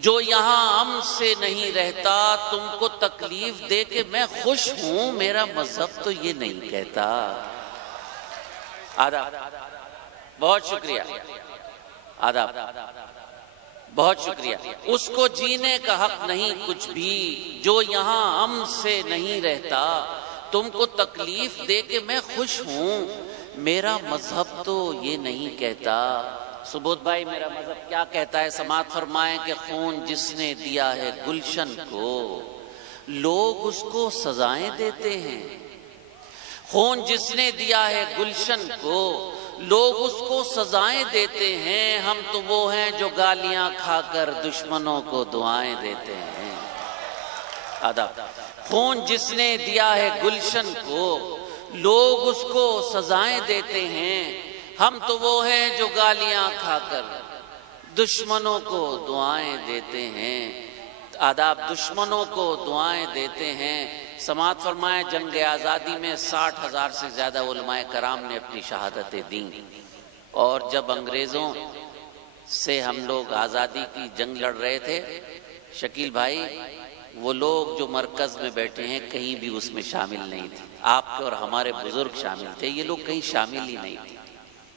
جو یہاں امن سے نہیں رہتا تم کو تکلیف دے کے میں خوش ہوں، میرا مذہب تو یہ نہیں کہتا۔ آداب، بہت شکریہ، آداب، بہت شکریہ۔ اس کو جینے کا حق نہیں کچھ بھی جو یہاں امن سے نہیں رہتا، تم کو تکلیف دے کے میں خوش ہوں، میرا مذہب تو یہ نہیں کہتا۔ سبودھ بھائی، میرا مذہب کیا کہتا ہے؟ سماعت فرمائیں کہ خون جس نے دیا ہے گلشن کو، لوگ اس کو سزائیں دیتے ہیں۔ خون جس نے دیا ہے گلشن کو، لوگ اس کو سزائیں دیتے ہیں، ہم تو وہ ہیں جو گالیاں کھا کر دشمنوں کو دعائیں دیتے ہیں۔ آداب۔ خون جس نے دیا ہے گلشن کو، لوگ اس کو سزائیں دیتے ہیں، ہم تو وہ ہیں جو گالیاں کھا کر دشمنوں کو دعائیں دیتے ہیں۔ آداب، دشمنوں کو دعائیں دیتے ہیں۔ سماعت فرمائیں، جنگ آزادی میں 60,000 سے زیادہ علماء کرام نے اپنی شہادتیں دیں، اور جب انگریزوں سے ہم لوگ آزادی کی جنگ لڑ رہے تھے، شکیل بھائی، وہ لوگ جو مرکز میں بیٹھے ہیں کہیں بھی اس میں شامل نہیں تھے۔ آپ کے اور ہمارے بزرگ شامل تھے، یہ لوگ کہیں شامل ہی نہیں تھے۔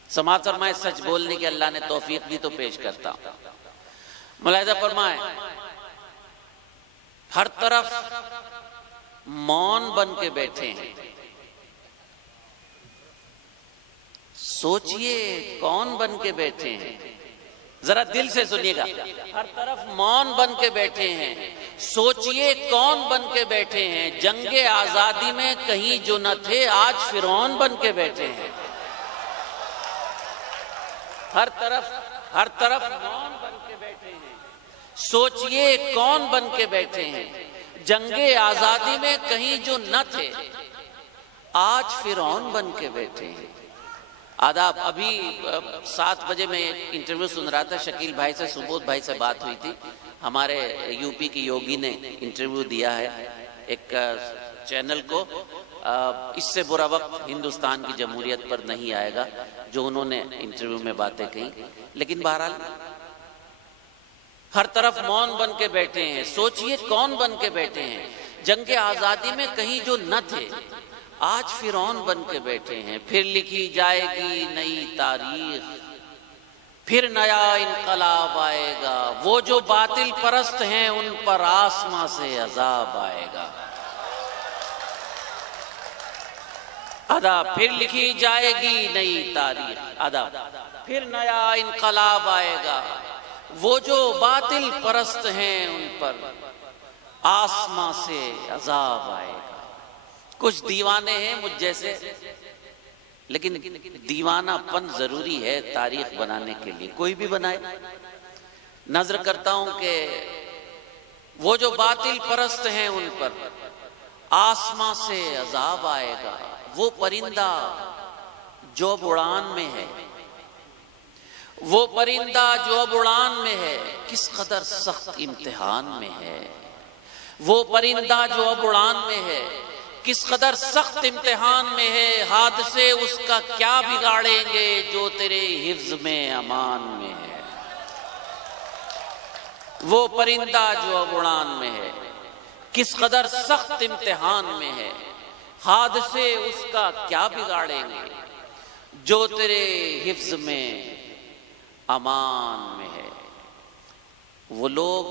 سماعت فرمائیں، سچ بولنے کی اللہ نے توفیق بھی تو پیش کرتا ہوں۔ ملاحظہ فرمائیں، ہر طرف مون بن کے بیٹھے ہیں، سوچئے کون بن کے بیٹھے ہیں، ذرا دل سے سنیے گا۔ ہر طرف مون بن کے بیٹھے ہیں، سوچئے کون بن کے بیٹھے ہیں، جنگ آزادی میں کہیں جو نہ تھے آج فرعون بن کے بیٹھے ہیں۔ ہر طرف مون بن کے بیٹھے ہیں، سوچئے کون بن کے بیٹھے ہیں، جنگ آزادی میں کہیں جو نہ تھے آج فرعون بن کے بیٹھے ہیں۔ آداب، ابھی 7 بجے میں ایک انٹرویو سن رہا تھا، شکیل بھائی سے، سبودھ بھائی سے بات ہوئی تھی، ہمارے یو پی کی یوگی نے انٹرویو دیا ہے ایک چینل کو۔ اس سے برا وقت ہندوستان کی جمہوریت پر نہیں آئے گا جو انہوں نے انٹرویو میں باتیں کہیں، لیکن بہرحال ہر طرف مون بن کے بیٹھے ہیں، سوچئے کون بن کے بیٹھے ہیں، جنگ آزادی میں کہیں جو نہ تھے آج فرعون بن کے بیٹھے ہیں۔ پھر لکھی جائے گی نئی تاریخ، پھر نیا انقلاب آئے گا، وہ جو باطل پرست ہیں ان پر آسماں سے عذاب آئے گا۔ آداب، پھر لکھی جائے گی نئی تاریخ، آداب، پھر نیا انقلاب آئے گا، وہ جو باطل پرست ہیں ان پر آسماں سے عذاب آئے گا۔ کچھ دیوانے ہیں مجھ جیسے، لیکن دیوانہ پن ضروری ہے تاریخ بنانے کے لیے، کوئی بھی بنائے۔ نظر کرتا ہوں کہ وہ جو باطل پرست ہیں ان پر آسماں سے عذاب آئے گا، وہ پرندہ جو اب اڑان میں ہے، وہ پرندہ جو اب اڑان میں ہے، کس قدر سخت امتحان میں ہے، وہ پرندہ جو اب اڑان میں ہے کس قدر سخت امتحان میں ہے، حادثے اس کا کیا بگاڑیں گے جو تیرے حفظ میں امان میں ہے۔ وہ پرندہ جو اب اڑان میں ہے کس قدر سخت امتحان میں ہے، حادثے اس کا کیا بگاڑیں گے جو تیرے حفظ میں امان میں ہے۔ وہ لوگ،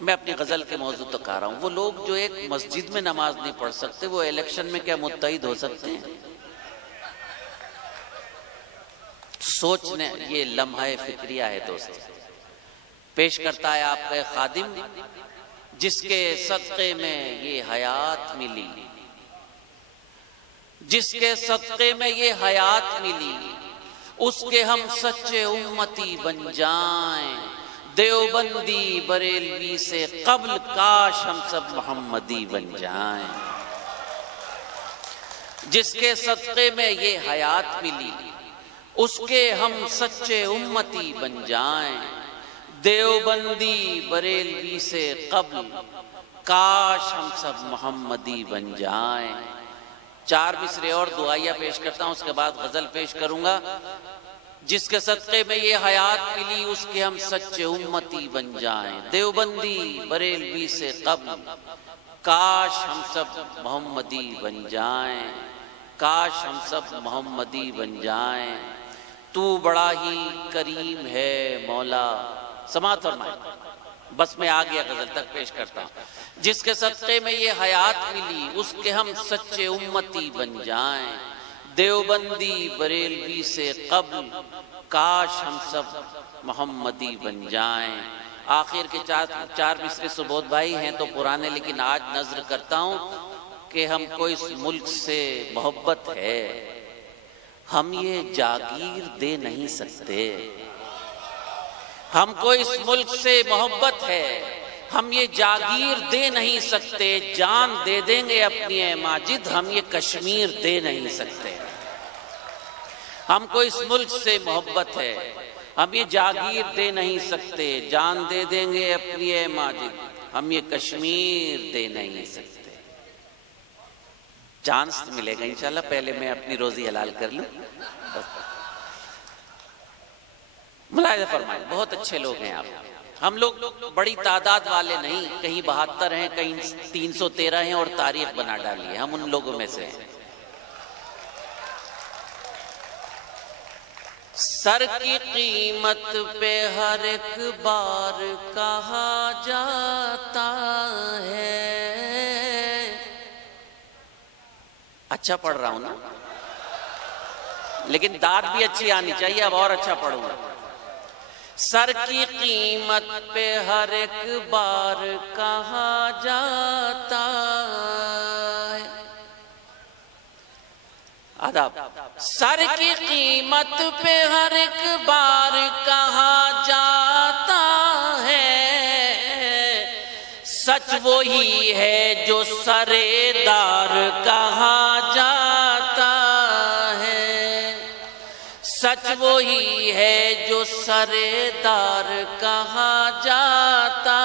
میں اپنی غزل کے موضوع تک آ رہا ہوں، وہ لوگ جو ایک مسجد میں نماز نہیں پڑھ سکتے، وہ الیکشن میں کیا متحد ہو سکتے ہیں؟ سوچنے، یہ لمحہ فکریہ ہے دوست۔ پیش کرتا ہے آپ کا ایک خادم جس کے صدقے میں یہ حیات ملی، جس کے صدقے میں یہ حیات ملی، اس کے ہم سچے امتی بن جائیں، دیوبندی بریلوی سے قبل کاش ہم سب محمدی بن جائیں۔ جس کے صدقے میں یہ حیات ملی، اس کے ہم سچے امتی بن جائیں، دیوبندی بریلوی سے قبل کاش ہم سب محمدی بن جائیں۔ 4 مصرے اور دعائیہ پیش کرتا ہوں، اس کے بعد غزل پیش کروں گا۔ جس کے صدقے میں یہ حیات ملی اس کے ہم سچے امتی بن جائیں. دیوبندی بریلوی سے قبل کاش ہم سب محمدی بن جائیں, کاش ہم سب محمدی بن جائیں. تو بڑا ہی کریم ہے مولا. سماعت فرمائے, بس میں آ گیا غزل تک پیش کرتا ہوں. جس کے صدقے میں یہ حیات ملی اس کے ہم سچے امتی بن جائیں. دیوبندی بریلوی سے قبل کاش ہم سب محمدی بن جائیں. آخر کے چار مصرے سبودھ بھائی ہیں تو پرانے, لیکن آج نظر کرتا ہوں کہ ہم کو اس ملک سے محبت ہے, ہم یہ جاگیر دے نہیں سکتے. ہم کو اس ملک سے محبت ہے, ہم یہ جاگیر دے نہیں سکتے. جان دے دیں گے اپنی اے ماجد, ہم یہ کشمیر دے نہیں سکتے. ہم کو اس ملک سے محبت ہے, ہم یہ جاگیر دے نہیں سکتے. جان دے دیں گے اپنی اے ماجد, ہم یہ کشمیر دے نہیں سکتے. چانس ملے گا انشاءاللہ, پہلے میں اپنی روزی حلال کر لوں. ملاحظہ فرمائیں, بہت اچھے لوگ ہیں آپ. ہم لوگ بڑی تعداد والے نہیں, کہیں 72 ہیں, کہیں 313 ہیں اور تاریخ بنا ڈالی ہے. ہم ان لوگوں میں سے ہیں. سر کی قیمت پہ ہر ایک بار کہا جاتا ہے. اچھا پڑھ رہا ہوں نا, لیکن داد بھی اچھی آنی چاہیے. اب اور اچھا پڑھوں گا. سر کی قیمت پہ ہر ایک بار کہا جاتا ہے. آداب. سر کی قیمت پہ ہر ایک بار کہا جاتا ہے. سچ وہی ہے جو سرے دار کہا جاتا ہے. سچ وہی ہے جو سرے دار کہا جاتا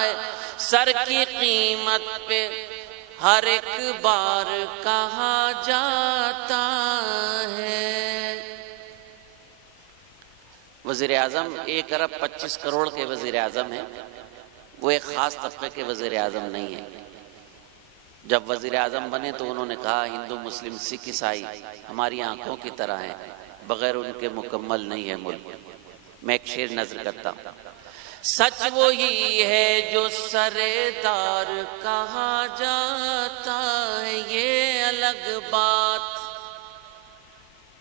ہے. سر کی قیمت پہ ہر ایک بار کہا جاتا ہے. وزیر اعظم 1 ارب 25 کروڑ کے وزیر اعظم ہیں. وہ ایک خاص طبقے کے وزیر اعظم نہیں ہیں. جب وزیر اعظم بنے تو انہوں نے کہا ہندو مسلم سکھ عیسائی ہماری آنکھوں کی طرح ہیں, بغیر ان کے مکمل نہیں ہے ملک. میں ایک شعر نظر کرتا ہوں. سچ وہی ہے جو سرے دار کہا جاتا ہے. یہ الگ بات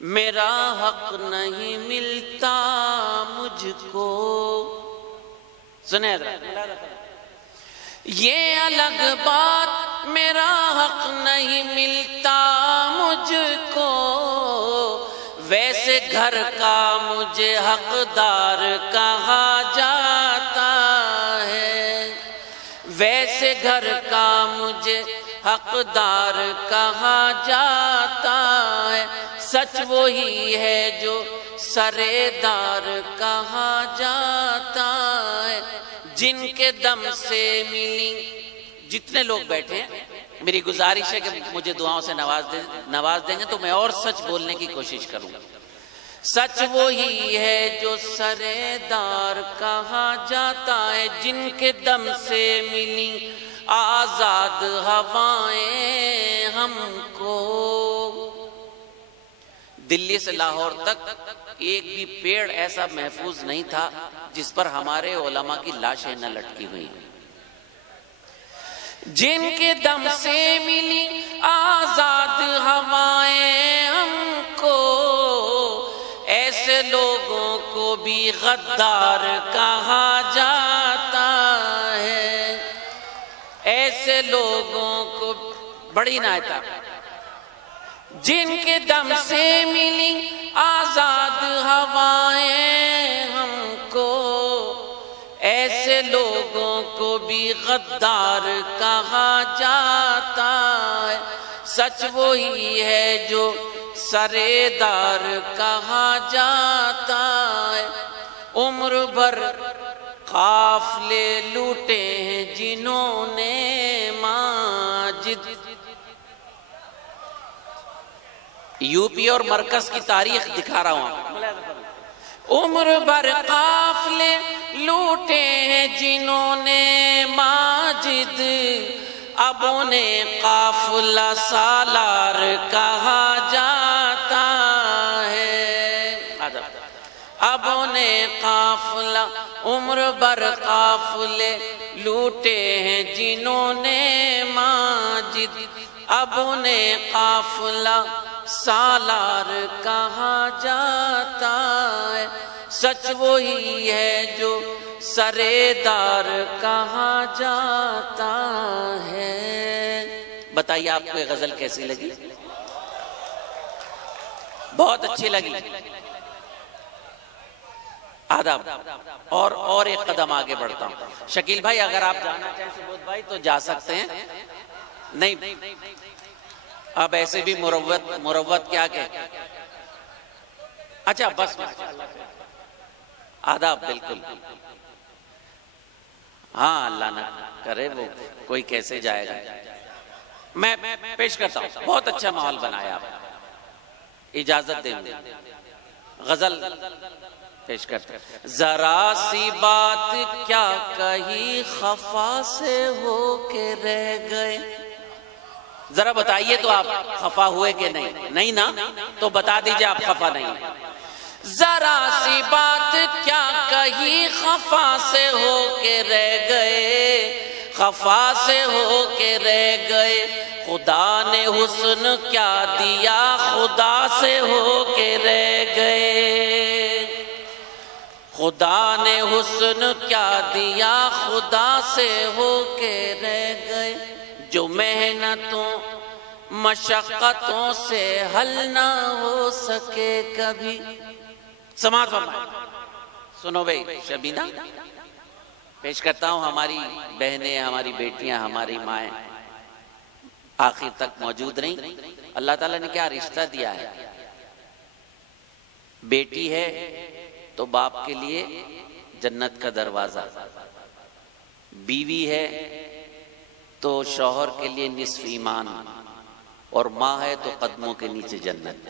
میرا حق نہیں ملتا مجھ کو. سنیں حضرات, یہ الگ بات میرا حق نہیں ملتا مجھ کو. ویسے گھر کا مجھے حقدار کہا جاتا ہے. ویسے گھر کا مجھے حقدار کہا جاتا ہے. سچ وہی ہے جو سرے دار کہا جاتا ہے. جن کے دم سے ملی, جتنے لوگ بیٹھے ہیں میری گزارش ہے کہ مجھے دعاؤں سے نواز دیں گے تو میں اور سچ بولنے کی کوشش کروں گا. سچ وہی ہے جو سرے دار کہا جاتا ہے. جن کے دم سے ملی آزاد ہوائیں ہم کو. دلی سے لاہور تک ایک بھی پیڑ ایسا محفوظ نہیں تھا جس پر ہمارے علماء کی لاشیں نہ لٹکی ہوئی. جن کے دم سے ملی آزاد ہوائیں ہم کو, ایسے لوگوں کو بھی غدار کہا جاتا ہے. ایسے لوگوں کو بڑی نایتا. جن کے دم سے ملی آزاد ہوائیں ہم کو, ایسے لوگوں کو بھی غدار کہا جاتا ہے. سچ وہی ہے جو سرے دار کہا جاتا ہے. عمر بھر قافلے لوٹے ہیں جنہوں نے ماجد. یو پی اور مرکز کی تاریخ دکھا رہا ہوں. عمر بھر قافلے لوٹے ہیں جنہوں نے ماجد، اب انہیں قافلہ سالار کہا جاتا ہے، اب انہیں قافلہ، عمر بھر قافلے لوٹے ہیں جنہوں نے ماجد، اب انہیں قافلہ سالار کہا جاتا ہے، سچ وہی ہے جو سردار کہا جاتا ہے۔ بتائیے آپ کو یہ غزل کیسی لگی؟ بہت اچھی لگی؟ آداب۔ اور ایک قدم آگے بڑھتا ہوں۔ شکیل بھائی اگر آپ جانا چاہیں سبودھ بھائی تو جا سکتے ہیں، نہیں اب ایسے بھی مروت کیا کہ اچھا بس آداب بالکل، ہاں اللہ نہ کرے وہ کوئی کیسے جائے گا۔ میں پیش کرتا ہوں، بہت اچھا ماحول بنایا آپ، اجازت دیں گے غزل پیش کرتے ہیں۔ ذرا سی بات کیا کہی خفا سے ہو کے رہ گئے، ذرا بتائیے تو آپ خفا ہوئے کہ نہیں نا؟ تو بتا دیجئے آپ خفا نہیں۔ ذرا سی بات کیا کہی خفا سے ہو کے رہ گئے، خفا سے ہو کے رہ گئے، خدا نے حسن کیا دیا خدا سے ہو کے رہ گئے، خدا نے حسن کیا دیا خدا سے ہو کے رہ گئے، جو محنتوں مشقتوں سے حل نہ ہو سکے کبھی۔ سماعت فرمائیں، سنو بھئی شبینہ پیش کرتا ہوں، ہماری بہنیں، ہماری بیٹیاں، ہماری مائیں آخر تک موجود رہیں۔ اللہ تعالیٰ نے کیا رشتہ دیا ہے، بیٹی ہے تو باپ کے لیے جنت کا دروازہ، بیوی ہے تو شوہر کے لیے نصف ایمان، اور ماں ہے تو قدموں کے نیچے جنت۔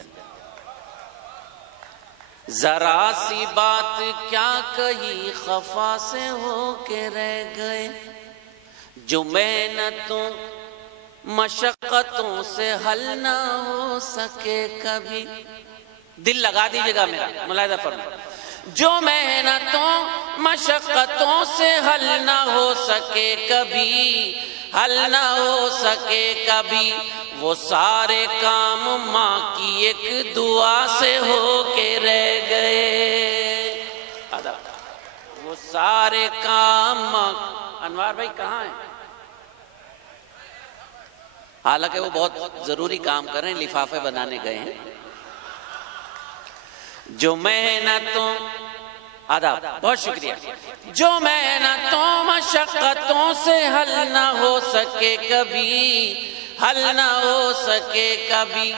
ذرا سی بات کیا کہی خفا سے ہو کے رہ گئے، جو محنتوں مشقتوں سے حل نہ ہو سکے کبھی۔ دل لگا دیجیے گا میرا، ملاحظہ فرمائیں، جو محنتوں مشقتوں سے حل نہ ہو سکے کبھی، حل نہ ہو سکے کبھی، وہ سارے کام ماں کی ایک دعا سے ہو کے رہ گئے، وہ سارے کام ماں۔ انوار بھائی کہاں ہیں؟ حالانکہ وہ بہت ضروری کام کر رہے ہیں، لفافے بنانے گئے ہیں۔ جو محنتوں، آداب، بہت شکریہ، جو محنتوں مشقتوں سے حل نہ ہو سکے کبھی، حل نہ ہو سکے کبھی،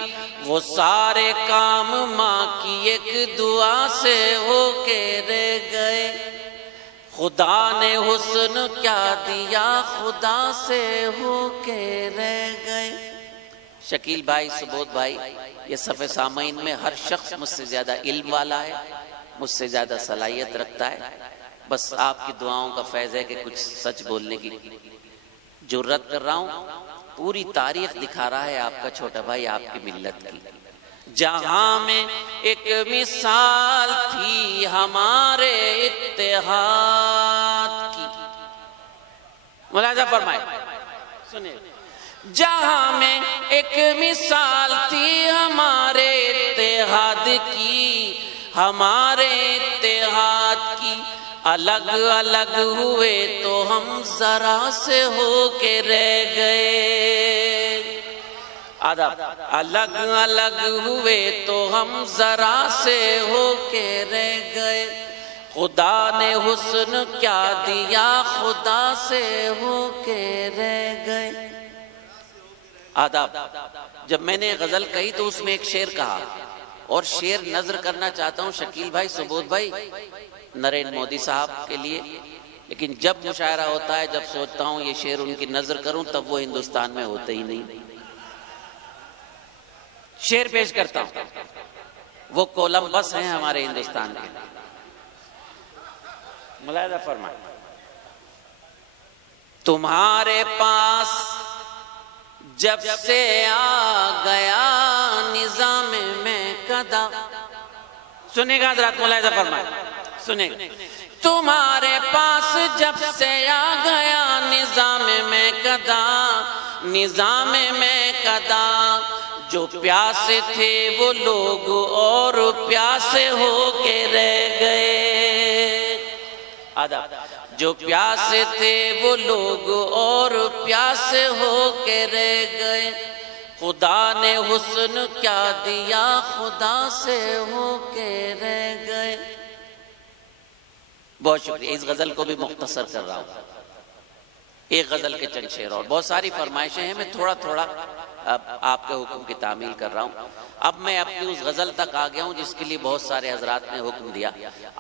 وہ سارے کام ماں کی ایک دعا سے ہو کے رہ گئے، خدا نے حسن کیا دیا خدا سے ہو کے رہ گئے۔ شکیل بھائی، سبودھ بھائی، یہ صف سامعین میں ہر شخص مجھ سے زیادہ علم والا ہے، مجھ سے زیادہ صلاحیت رکھتا ہے، بس آپ کی دعاؤں کا فیض ہے کہ کچھ سچ بولنے کی جرت کر رہا ہوں۔ پوری تاریخ دکھا رہا ہے آپ کا چھوٹا بھائی آپ کی ملت کی، جہاں میں ایک مثال تھی ہمارے اتحاد کی۔ ملاحظہ فرمائے، سنیں، جہاں میں ایک مثال تھی ہمارے اتحاد کی، ہمارے اتحاد کی، الگ الگ ہوئے تو ہم ذرا سے ہو کے رہ گئے، آداب، الگ الگ ہوئے تو ہم ذرا سے ہو کے رہ گئے، خدا نے حسن کیا دیا خدا سے ہو کے رہ گئے۔ آداب، جب میں نے غزل کہی تو اس میں ایک شعر کہا، اور شعر نظر کرنا چاہتا ہوں شکیل بھائی، سبودھ بھائی، نریندر مودی صاحب کے لیے، لیکن جب مشاعرہ ہوتا ہے، جب سوچتا ہوں یہ شعر ان کی نظر کروں، تب وہ ہندوستان میں ہوتے ہی نہیں۔ شعر پیش کرتا ہوں، وہ کولمبس ہیں ہمارے ہندوستان کے، ملاحظہ فرمائیں، تمہارے پاس جب سے آ گیا نظام میں قدا. سنے گا حضرات، ملاحظہ فرمائیں، سنے گا. تمہارے پاس جب سے آ گیا نظام میں قدا، نظام میں قدا، جو پیاسے تھے وہ لوگ اور پیاسے ہو کے رہ گئے. آداب. جو پیاسے تھے وہ لوگ اور پیاسے ہو کے رہ گئے. خدا نے حسن کیا دیا، خدا سے ہو کے رہ گئے. بہت شکریہ. اس غزل کو بھی مختصر کر رہا ہوں، ایک غزل کے چند شعر، اور بہت ساری فرمائشیں ہیں، میں تھوڑا تھوڑا آپ کے حکم کی تعمیل کر رہا ہوں. اب میں اپنی اس غزل تک آ گیا ہوں جس کے لیے بہت سارے حضرات نے حکم دیا.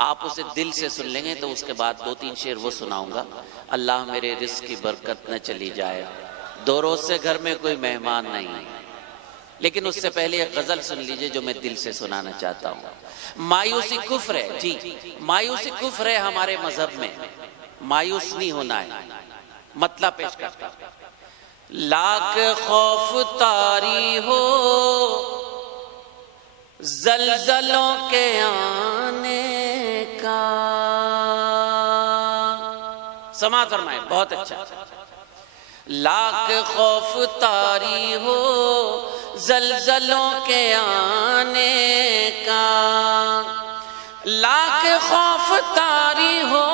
آپ اسے دل سے سن لیں گے تو اس کے بعد 2-3 شعر وہ سناؤں گا. اللہ میرے رزق کی برکت نہ چلی جائے، 2 روز سے گھر میں کوئی مہمان نہیں. لیکن اس سے پہلے ایک غزل سن لیجئے جو میں دل سے سنانا چاہتا ہوں. مایوسی کفر ہے. جی، مایوسی کفر ہے ہمارے مذہب میں، مایوس نہیں ہونا ہے. مطلب پیش کرتا ہوں. لاکھ خوف طاری ہو زلزلوں کے آنے کا. سماعت فرمائیں، بہت اچھا. لاکھ خوف طاری ہو زلزلوں کے آنے کا، لاکھ خوف طاری ہو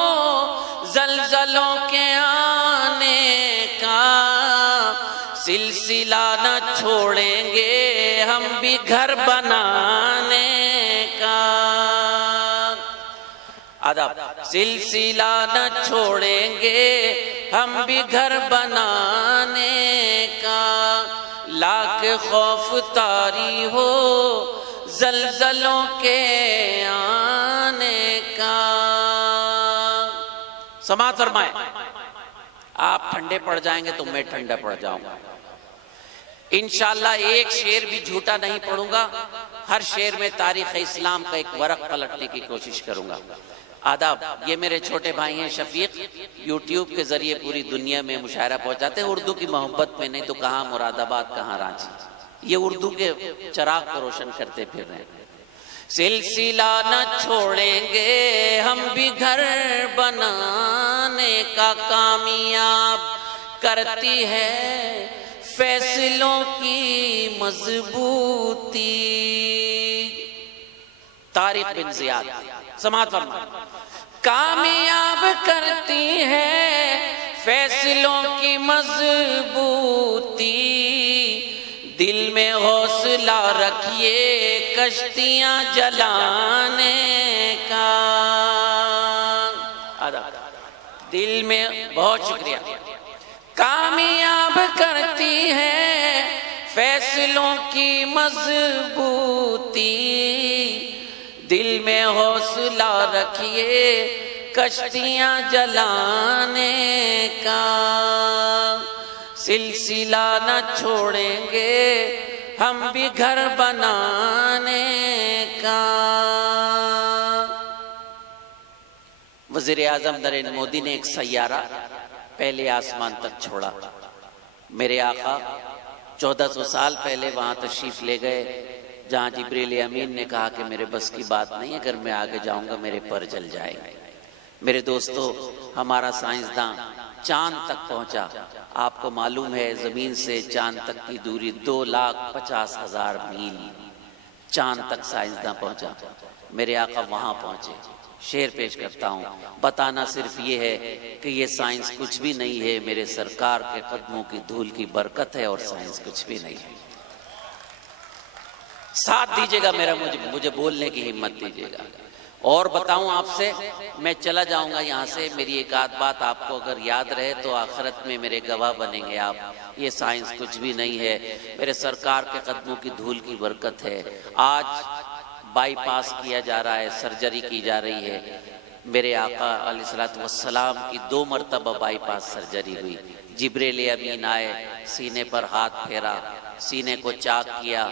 زلزلوں کے آنے کا، سلسلہ نہ چھوڑیں گے ہم بھی گھر بنانے کا. آداب. سلسلہ نہ چھوڑیں گے ہم بھی گھر بنانے کا، لاکھ خوف طاری ہو زلزلوں کے آنے کا. سماعت فرمائیں. آپ ٹھنڈے پڑ جائیں گے تو میں ٹھنڈا پڑ جاؤں گا. انشاءاللہ ایک شعر بھی جھوٹا نہیں پڑھوں گا، ہر شعر میں تاریخ اسلام کا ایک ورق پلٹنے کی کوشش کروں گا. آداب. یہ میرے چھوٹے بھائی ہیں شفیق، یوٹیوب کے ذریعے پوری دنیا میں مشاعرہ پہنچاتے ہیں. اردو کی محبت میں نہیں تو کہاں مراد آباد کہاں رانچی، یہ اردو کے چراغ کو روشن کرتے پھر رہے ہیں. سلسلہ نہ چھوڑیں گے ہم بھی گھر بنانے کا، کامیاب کرتی ہے فیصلوں کی مضبوطی. طارق بن زیاد. سماعت فرمائیں. کامیاب کرتی ہے فیصلوں کی مضبوطی، دل میں حوصلہ رکھیے کشتیاں جلانے کا. دل میں، بہت شکریہ. کامیاب کرتی ہے فیصلوں کی مضبوطی، دل میں حوصلہ رکھیے کشتیاں جلانے کا، سلسلہ نہ چھوڑیں گے ہم بھی گھر بنانے کا. وزیر اعظم نریندر مودی نے ایک سیارہ پہلے آسمان تک چھوڑا. میرے آقا 1400 سال پہلے وہاں تشریف لے گئے جہاں جبریل امین نے کہا کہ میرے بس کی بات نہیں، اگر میں آگے جاؤں گا میرے پر جل جائے گا. میرے دوستو، ہمارا سائنسداں چاند تک پہنچا. آپ کو معلوم ہے زمین سے چاند تک کی دوری 2,50,000 میل. چاند تک سائنسداں پہنچا، میرے آقا وہاں پہنچے. شعر پیش کرتا ہوں. بتانا صرف یہ ہے کہ یہ سائنس کچھ بھی نہیں ہے، میرے سرکار کے قدموں کی دھول کی برکت ہے، اور سائنس کچھ بھی نہیں ہے. ساتھ دیجئے گا میرا، مجھے بولنے کی ہمت دیجئے گا. اور بتاؤں آپ سے، میں چلا جاؤں گا یہاں سے. میری ایک آدھ بات آپ کو اگر یاد رہے تو آخرت میں میرے گواہ بنیں گے آپ. یہ سائنس کچھ بھی نہیں ہے، میرے سرکار کے قدموں کی دھول کی برکت ہے. آج بائی پاس کیا جا رہا ہے، سرجری کی جا رہی ہے. میرے آقا علیہ الصلوۃ والسلام کی 2 مرتبہ بائی پاس سرجری ہوئی. جبریل امین آئے، سینے پر ہاتھ پھیرا، سینے کو چاک کیا.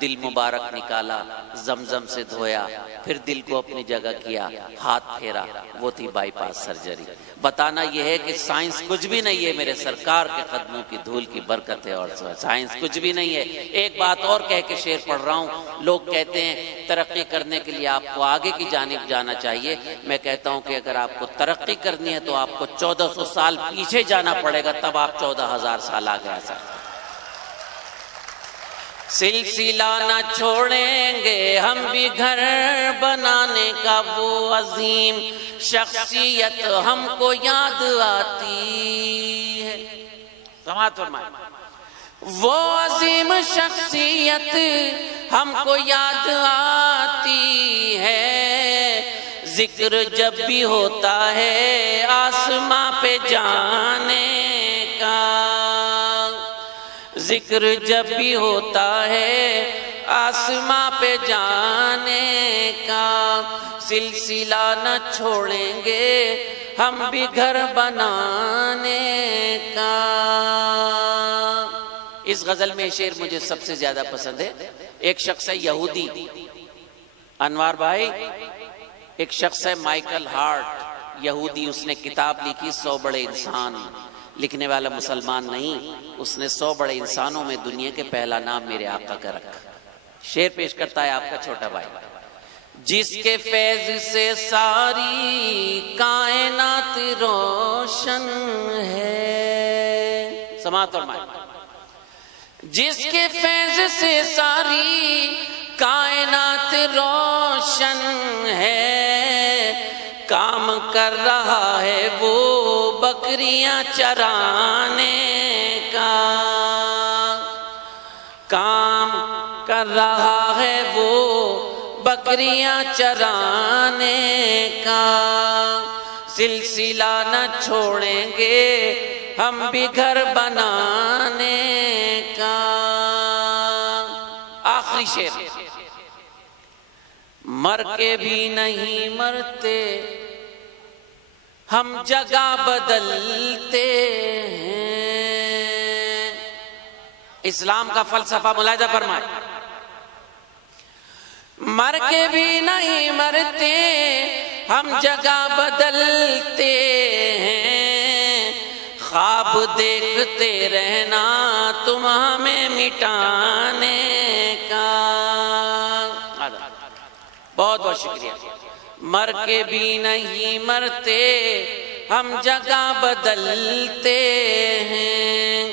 دل مبارک نکالا، زمزم سے دھویا، پھر دل کو اپنی جگہ کیا، ہاتھ پھیرا، وہ تھی بائی پاس سرجری۔ بتانا یہ ہے کہ سائنس کچھ بھی نہیں ہے، میرے سرکار کے قدموں کی دھول کی برکت ہے، اور سائنس کچھ بھی نہیں ہے۔ ایک بات اور کہہ کے شعر پڑھ رہا ہوں۔ لوگ کہتے ہیں ترقی کرنے کے لیے آپ کو آگے کی جانب جانا چاہیے، میں کہتا ہوں کہ اگر آپ کو ترقی کرنی ہے تو آپ کو 1400 سال پیچھے جانا پڑے گا، تب آپ 14,000 سال آگے آ سکتے ہیں۔ سلسلہ نہ چھوڑیں گے ہم بھی گھر بنانے کا، وہ عظیم شخصیت ہم کو یاد آتی ہے۔ سماعت فرمائیں۔ وہ عظیم شخصیت ہم کو یاد آتی ہے، ذکر جب بھی ہوتا ہے آسماں پہ جانے کا، ذکر جب بھی ہوتا ہے آسماں پہ جانے کا، سلسلہ نہ چھوڑیں گے ہم بھی گھر بنانے کا۔ اس غزل میں شعر مجھے سب سے زیادہ پسند ہے۔ ایک شخص ہے یہودی، انوار بھائی، ایک شخص ہے مائیکل ہارٹ، یہودی، اس نے کتاب لکھی 100 بڑے انسان، لکھنے والا مسلمان نہیں، اس نے 100 بڑے انسانوں میں دنیا کے پہلا نام میرے آقا کا رکھا۔ شعر پیش کرتا ہے آپ کا چھوٹا بھائی۔ جس کے فیض سے ساری کائنات روشن ہے، سماعت فرمائیں۔ جس کے فیض سے ساری کائنات روشن ہے، کام کر رہا ہے وہ بکریاں چرانے کا، کام کر رہا ہے وہ بکریاں چرانے کا، سلسلہ نہ چھوڑیں گے ہم بھی گھر بنانے کا۔ آخری شعر۔ مر کے بھی نہیں مرتے ہم جگہ بدلتے ہیں۔ اسلام کا فلسفہ ملاحظہ فرمائیں۔ مر کے بھی نہیں مرتے ہم جگہ بدلتے ہیں، خواب دیکھتے رہنا تم ہمیں مٹانے کا۔ بہت بہت شکریہ۔ مر کے بھی نہیں مرتے ہم جگہ بدلتے ہیں،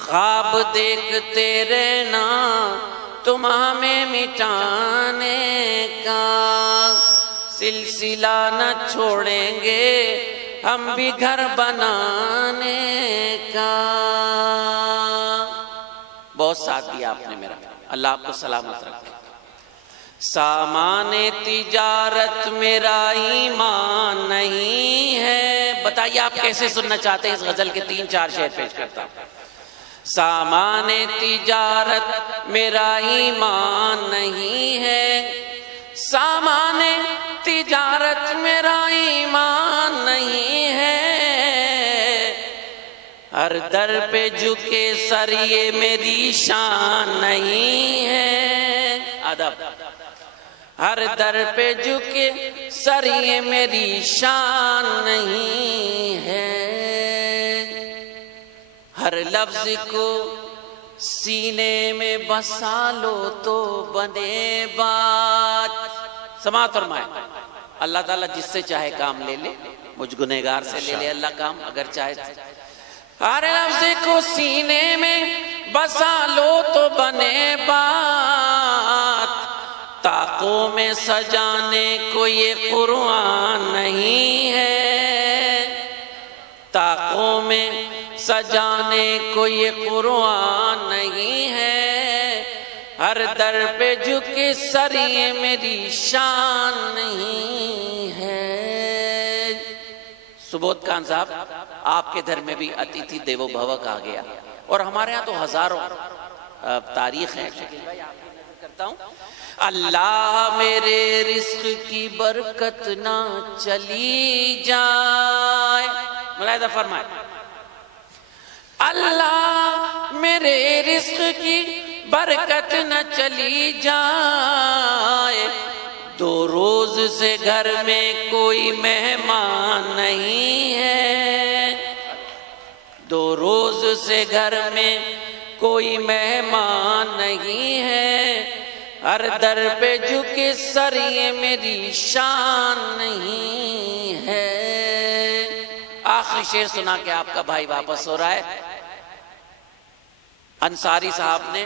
خواب دیکھتے رہنا تم ہمیں مٹانے کا، سلسلہ نہ چھوڑیں گے ہم بھی گھر بنانے کا۔ بہت ساتھ دیا آپ نے میرا، اللہ آپ کو سلامت رکھے۔ سامان تجارت میرا ایمان نہیں ہے، بتائیے آپ کیسے سننا چاہتے ہیں؟ اس غزل کے 3-4 شعر پیش کرتا ہوں۔ سامان تجارت میرا ایمان نہیں ہے، سامان تجارت میرا ایمان نہیں ہے، ہر در پہ جھکے سر یہ میری شان نہیں ہے۔ ادب۔ ہر در پہ جھکے سر یہ میری شان نہیں ہے، ہر لفظ کو سینے میں بسا لو تو بنے بات۔ سماعت فرمائے۔ اللہ تعالیٰ جس سے چاہے کام لے لے، مجھ گنہگار سے لے لے اللہ کام اگر چاہے۔ ہر لفظ کو سینے میں بسا لو تو بنے بات، طاقوں میں سجانے کو یہ قرآن نہیں ہے، طاقوں میں سجانے کو یہ قرآن نہیں ہے، ہر در پہ جھکے سر یہ میری شان نہیں ہے۔ سبودھ خان صاحب، آپ کے گھر میں بھی اتیتھی دیوو بھوا کہا گیا، اور ہمارے ہاں تو ہزاروں تاریخ ہے۔ کرتا ہوں، اللہ میرے رزق کی برکت نہ چلی جائے، ملاحظہ فرمائے۔ اللہ میرے رزق کی برکت نہ چلی جائے. 2 روز سے گھر میں کوئی مہمان نہیں ہے. 2 روز سے گھر میں کوئی مہمان نہیں ہے. ہر در پہ جھکے سر یہ میری شان نہیں ہے. آخری شعر سنا کے آپ کا بھائی واپس ہو رہا ہے. انصاری صاحب نے،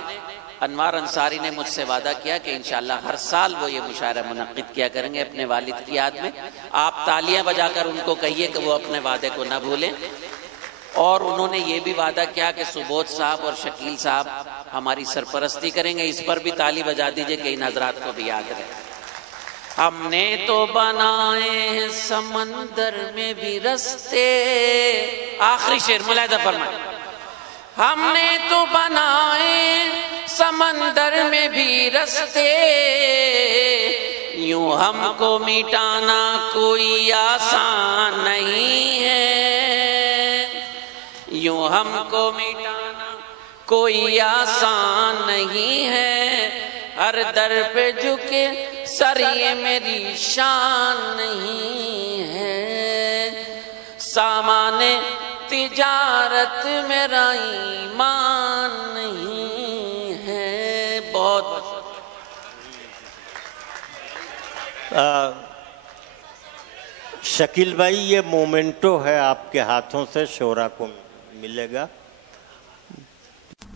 انوار انصاری نے مجھ سے وعدہ کیا کہ انشاءاللہ ہر سال وہ یہ مشاعرہ منعقد کیا کریں گے اپنے والد کی یاد میں. آپ تالیاں بجا کر ان کو کہیے کہ وہ اپنے وعدے کو نہ بھولیں. اور انہوں نے یہ بھی وعدہ کیا کہ سبودھ صاحب اور شکیل صاحب ہماری سرپرستی کریں گے. اس پر بھی تالی بجا دیجئے کہ ان حضرات کو بھی یاد رہے. ہم نے تو بنائے ہیں سمندر میں بھی رستے. آخری شعر ملاحظہ فرمائیں. ہم نے تو بنائے سمندر میں بھی رستے. یوں ہم کو مٹانا کوئی آسان نہیں ہے. یوں ہم کو مٹانا کوئی آسان نہیں ہے. ہر در پہ جھکے سر یہ میری شان نہیں ہے. سامان تجارت میرا ایمان نہیں ہے. بہت شکیل بھائی، یہ مومنٹو ہے آپ کے ہاتھوں سے شعراء کو ملے گا.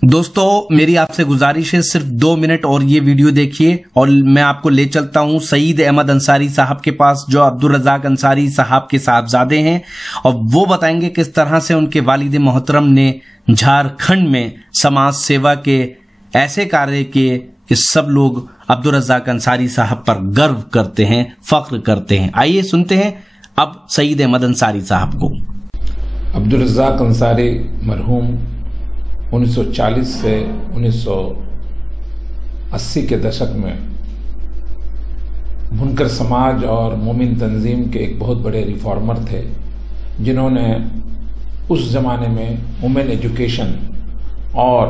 دوستو میری آپ سے گزارش ہے صرف 2 منٹ اور یہ ویڈیو دیکھیے اور میں آپ کو لے چلتا ہوں سعید احمد انصاری صاحب کے پاس جو عبدالرزاق انصاری صاحب کے صاحبزادے ہیں، اور وہ بتائیں گے کس طرح سے ان کے والد محترم نے جھارکھنڈ میں سماج سیوا کے ایسے کاریہ کیے کہ سب لوگ عبدالرزاق انصاری صاحب پر گرو کرتے ہیں، فخر کرتے ہیں. آئیے سنتے ہیں اب سعید احمد انصاری صاحب کو. عبدالرزاق انصاری مرحوم 1940 سے 1980 کے دشک میں بنکر سماج اور مومن تنظیم کے ایک بہت بڑے ریفارمر تھے، جنہوں نے اس زمانے میں وومن ایجوکیشن اور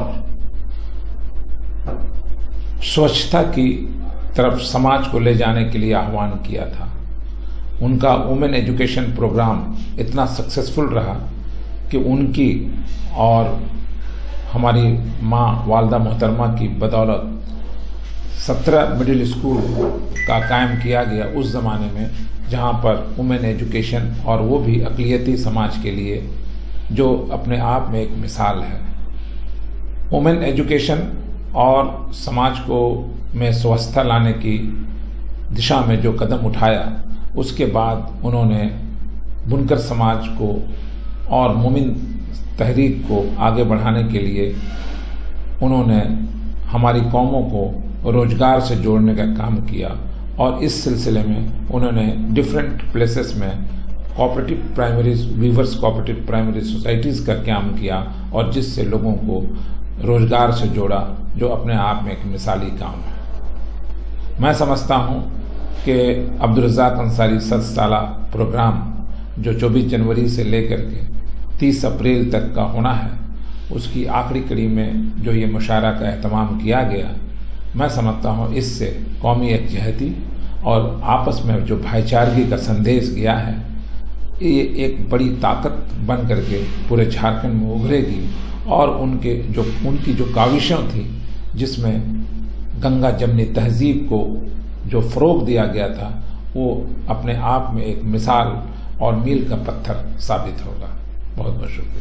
سوچھتا کی طرف سماج کو لے جانے کے لیے آہوان کیا تھا. ان کا وومن ایجوکیشن پروگرام اتنا سکسیسفل رہا کہ ان کی اور ہماری ماں والدہ محترمہ کی بدولت 17 مڈل اسکول کا قائم کیا گیا اس زمانے میں، جہاں پر وومن ایجوکیشن اور وہ بھی اقلیتی سماج کے لیے جو اپنے آپ میں ایک مثال ہے. وومن ایجوکیشن اور سماج کو میں سوستھتا لانے کی دشا میں جو قدم اٹھایا، اس کے بعد انہوں نے بنکر سماج کو اور مومن تحریک کو آگے بڑھانے کے لیے انہوں نے ہماری قوموں کو روزگار سے جوڑنے کا کام کیا، اور اس سلسلے میں انہوں نے ڈفرینٹ پلیسز میں cooperative primaries, weavers cooperative primary societies کا قیام کیا، اور جس سے لوگوں کو روزگار سے جوڑا، جو اپنے آپ میں ایک مثالی کام ہے. میں سمجھتا ہوں کہ عبدالرزاق انصاری 7 سالہ پروگرام جو 24 جنوری سے لے کر کے 30 اپریل تک کا ہونا ہے، اس کی آخری کڑی میں جو یہ مشاعرہ کا اہتمام کیا گیا، میں سمجھتا ہوں اس سے قومی یکجہتی اور آپس میں جو بھائی چارگی کا سندیش گیا ہے، یہ ایک بڑی طاقت بن کر کے پورے جھارکھنڈ میں ابھرے گی. اور ان کی جو کاوشیں تھیں، جس میں گنگا جمنی تہذیب کو جو فروغ دیا گیا تھا، وہ اپنے آپ میں ایک مثال اور میل کا پتھر ثابت ہوگا. بہت بہت شکریہ.